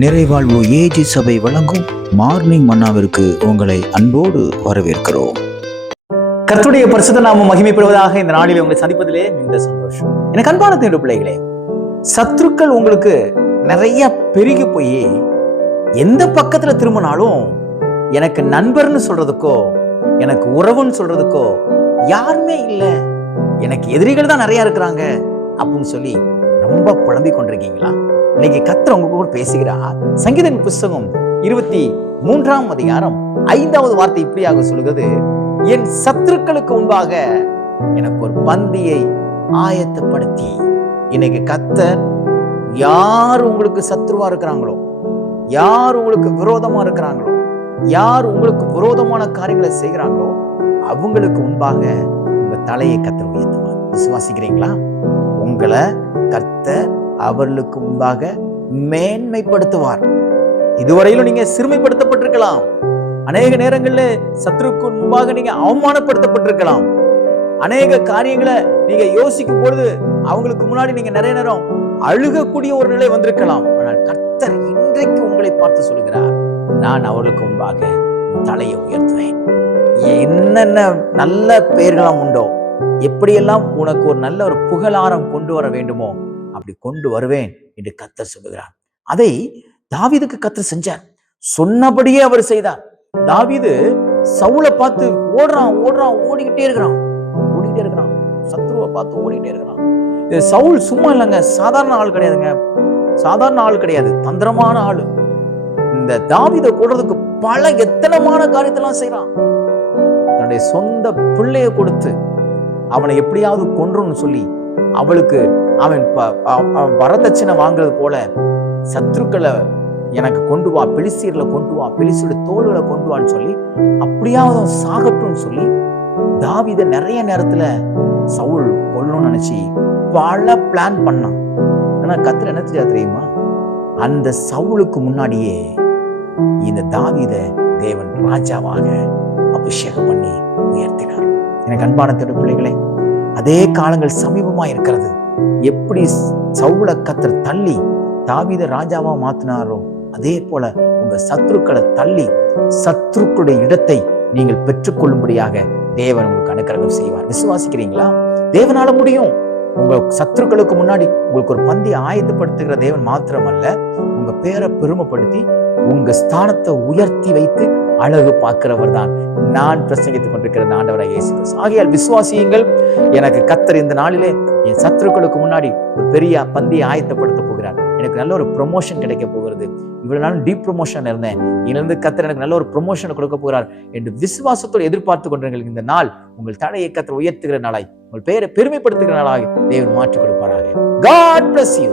நிறைவாழ்வு AG சபை வழங்கும் morning மன்னாவிற்கு உங்களை அன்போடு வரவேற்கிறோம். கர்த்தருடைய பரிசுத்த நாமம் மகிமைப்படுவதாக. இந்த நாளில் உங்களை சந்திப்பதிலே மிகுந்த சந்தோஷம். எனக்கு அன்பான தேவ பிள்ளைகளே, சத்துருக்கள் உங்களுக்கு நிறைய பெருகி போய் எந்த பக்கத்துல திரும்பினாலும் எனக்கு நண்பர்னு சொல்றதுக்கோ எனக்கு உறவுன்னு சொல்றதுக்கோ யாருமே இல்லை, எனக்கு எதிரிகள் தான் நிறைய இருக்கிறாங்க அப்படின்னு சொல்லி ரொம்ப புலம்பிக் கொண்டிருக்கீங்களா? இன்னைக்கு கர்த்தர் உங்க கூட பேசுகிறார். சங்கீதங்கள் புஸ்தகம் 23ஆம் அதிகாரம் 5வது வார்த்தை இப்படியாக சொல்கிறது, என் சத்துருக்களுக்கு முன்பாக எனக்கு ஒரு பந்தியை ஆயத்தப்படுத்தி. இன்னைக்கு கர்த்தர் யார் உங்களுக்கு சத்துருவா இருக்கிறாங்களோ, யார் உங்களுக்கு விரோதமா இருக்கிறாங்களோ, யார் உங்களுக்கு விரோதமான காரியங்களை செய்கிறாங்களோ அவங்களுக்கு முன்பாக உங்க தலையை கர்த்தர் உயர்த்துவார். விசுவாசிக்கிறீங்களா? உங்களை கர்த்தர் அவர்களுக்கு முன்பாக மேன்மைப்படுத்துவார். இதுவரையிலும் நீங்க சிறுமைப்படுத்தப்பட்டிருக்கலாம். அநேக நேரங்கள்ல சத்துருக்கு முன்பாக நீங்க அவமானப்படுத்தப்பட்டிருக்கலாம். அநேக காரியங்களை நீங்க யோசிக்கும் பொழுது அவங்களுக்கு முன்னாடி நீங்க நிறைய நேரம் அழுகக்கூடிய ஒரு நிலை வந்திருக்கலாம். ஆனால் கர்த்தர் இன்றைக்கு உங்களை பார்த்து சொல்கிறார், நான் அவர்களுக்கு முன்பாக தலையை உயர்த்துவேன். என்னென்ன நல்ல பெயர்களாம் உண்டோ, எப்படியெல்லாம் உனக்கு ஒரு நல்ல ஒரு புகழாரம் கொண்டு வர வேண்டுமோ அப்படி கொண்டு வருவேன் என்று கர்த்தர் சொல்லுகிறார். அதை தாவீதுக்கு கர்த்தர் செஞ்சார். சொன்னபடியே அவர் செய்தார். தாவீது சவுலை பார்த்து ஓடிக்கிட்டே இருக்கிறான். சத்ருவை பார்த்து ஓடிக்கிட்டே இருக்கிறான். இது சவுல் சும்மா இல்லைங்க, சாதாரண ஆள் கிடையாதுங்க. சாதாரண ஆள் கிடையாது, தந்திரமான ஆளு. இந்த தாவீதை கூடுறதுக்கு பல எத்தனமான காரியத்தெல்லாம் செய்யறான். தன்னுடைய சொந்த பிள்ளைய கொடுத்து அவனை எப்படியாவது கொன்றோம்னு சொல்லி அவளுக்கு அவன் வரதட்சணை வாங்குறது போல சத்துருக்களை எனக்கு கொண்டு வா, பெலிஸ்தீர்ல கொண்டு வா, பெலிஸ்தீரோட தோள்களை கொண்டு வான்னு சொல்லி அப்படியாவது சாகட்டும்னு சொல்லி தாவீதை நிறைய நேரத்துல சவுல் கொல்லணும்னு நினைச்சு பல பிளான் பண்ணான். ஆனா கர்த்தர் என்ன தெரியுமா? அந்த சவுலுக்கு முன்னாடியே இந்த தாவீதை தேவன் ராஜாவாக அபிஷேகம் பண்ணி உயர்த்தினார். எனக்கு அன்பான தேவ பிள்ளைகளே, அதே காலங்கள் சமீபமா இருக்கிறது. எப்படி சவுலை கர்த்தர் தள்ளி தாவீதை ராஜாவா மாத்தினாரோ அதே போல உங்க சத்துருக்களை தள்ளி சத்துருக்களுடைய இடத்தை நீங்கள் பெற்றுக்கொள்ளும்படியாக தேவன் உங்களுக்கு அனுக்கிரகம் செய்வார். விசுவாசிக்கிறீங்களா? தேவனால முடியும். உங்க சத்துருக்களுக்கு முன்னாடி உங்களுக்கு ஒரு பந்தியை ஆயத்தப்படுத்துகிற தேவன் மாத்திரமல்ல, உங்க பேரை பெருமைப்படுத்தி உங்க ஸ்தானத்தை உயர்த்தி வைத்து அழகு பார்க்கிறவர் தான் நான் பிரசங்கித்துக் கொண்டிருக்கிற ஆண்டவராகிய இயேசு கிறிஸ்து. ஆகையால் விசுவாசியுங்கள். எனக்கு கர்த்தர் இந்த நாளிலே என் சத்துருக்களுக்கு முன்னாடி ஒரு பெரிய பந்தியை ஆயத்தப்படுத்த போகிறார். எனக்கு நல்ல ஒரு ப்ரொமோஷன் கிடைக்க போகிறது. இவ்வளவு நாளும் டீப் ப்ரொமோஷன் இருந்தேன், இதிலிருந்து கர்த்தர் எனக்கு நல்ல ஒரு ப்ரொமோஷன் கொடுக்க போகிறார் என்று விசுவாசத்தோடு எதிர்பார்த்து கொண்டிருங்கள். இந்த நாள் உங்கள் தலையை கர்த்தர் உயர்த்துகிற நாளாய், உங்கள் பெயரை பெருமைப்படுத்துகிற நாளாக தேவன் மாற்றிக் கொடுப்பாராக. God bless you.